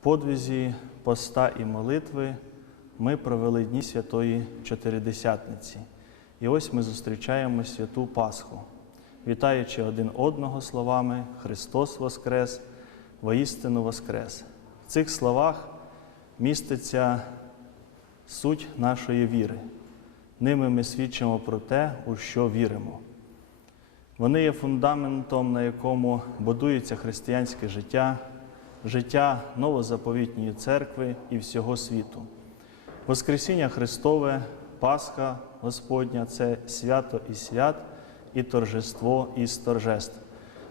подвізі поста і молитви ми провели дні Святої Чотиридесятниці. І ось ми зустрічаємо святу Пасху, вітаючи один одного словами Христос Воскрес, воістину Воскрес. В цих словах міститься суть нашої віри. Ними ми свідчимо про те, у що віримо. Вони є фундаментом, на якому будується християнське життя, життя новозаповітньої церкви і всього світу. Воскресіння Христове, Пасха Господня це свято і свят, і торжество із торжеств.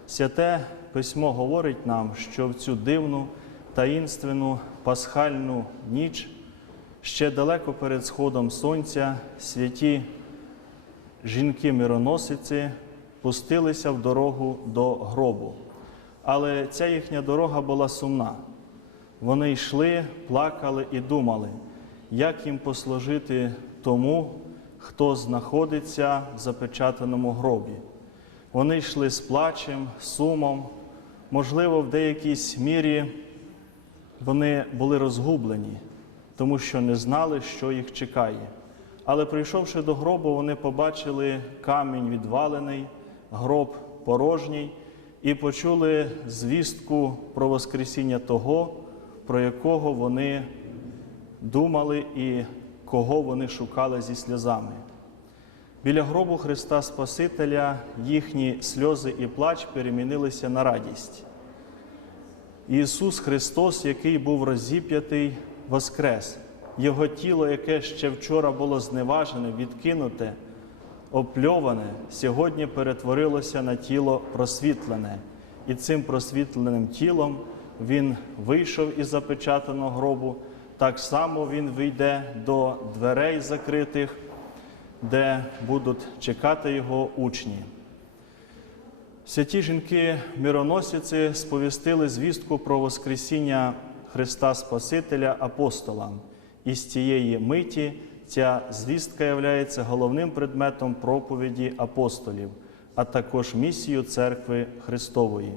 Святе письмо говорить нам, що в цю дивну, таїнственну пасхальну ніч ще далеко перед сходом сонця святі жінки-мироносиці пустилися в дорогу до гробу. Але ця їхня дорога була сумна. Вони йшли, плакали і думали, як їм послужити тому, хто знаходиться в запечатаному гробі. Вони йшли з плачем, сумом, можливо, в деякійсь мірі вони були розгублені, тому що не знали, що їх чекає. Але прийшовши до гробу, вони побачили камінь відвалений, гроб порожній, і почули звістку про Воскресіння того, про якого вони думали і кого вони шукали зі сльозами. Біля гробу Христа Спасителя їхні сльози і плач перемінилися на радість. Ісус Христос, який був розіп'ятий, воскрес. Його тіло, яке ще вчора було зневажене, відкинуте, опльоване, сьогодні перетворилося на тіло просвітлене. І цим просвітленим тілом Він вийшов із запечатаного гробу, так само Він вийде до дверей закритих, де будуть чекати його учні. Святі жінки мироносиці сповістили звістку про Воскресіння Христа Спасителя апостолам. І з цієї миті ця звістка є головним предметом проповіді апостолів, а також місією церкви Христової.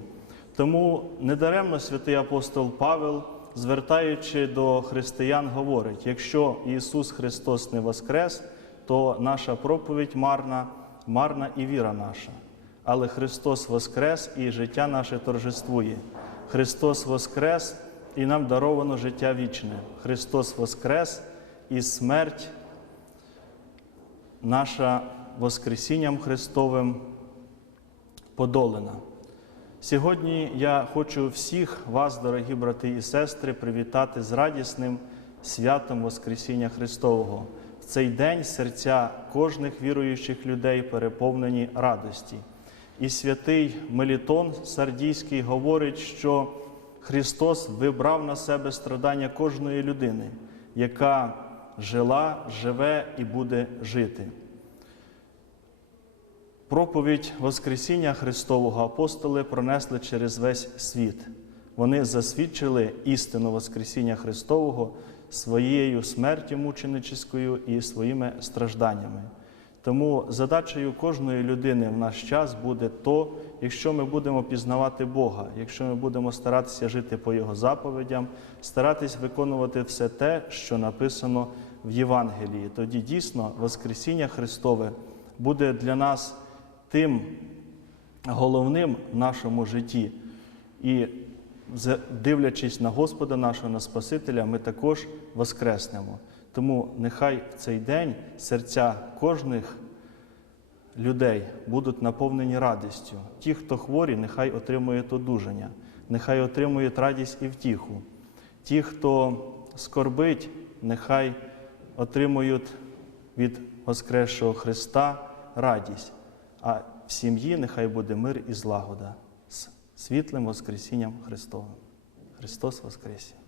Тому недаремно святий апостол Павел, звертаючи до християн, говорить: якщо Ісус Христос не воскрес, то наша проповідь марна, марна і віра наша. Але Христос Воскрес і життя наше торжествує. Христос Воскрес і нам даровано життя вічне. Христос Воскрес і смерть наша Воскресінням Христовим подолена. Сьогодні я хочу всіх вас, дорогі брати і сестри, привітати з радісним святом Воскресіння Христового. В цей день серця кожних віруючих людей переповнені радості. І святий Мелітон Сардійський говорить, що Христос вибрав на себе страдання кожної людини, яка жила, живе і буде жити. Проповідь Воскресіння Христового апостоли пронесли через весь світ. Вони засвідчили істину Воскресіння Христового своєю смертю мученическою і своїми стражданнями. Тому задачею кожної людини в наш час буде то, якщо ми будемо пізнавати Бога, якщо ми будемо старатися жити по Його заповідям, старатись виконувати все те, що написано в Євангелії. Тоді дійсно Воскресіння Христове буде для нас тим головним в нашому житті. І дивлячись на Господа нашого, на Спасителя, ми також воскреснемо. Тому нехай в цей день серця кожних людей будуть наповнені радістю. Ті, хто хворі, нехай отримують одужання, нехай отримують радість і втіху. Ті, хто скорбить, нехай отримують від Воскресшого Христа радість, а в сім'ї нехай буде мир і злагода з світлим Воскресінням Христовим. Христос Воскресе!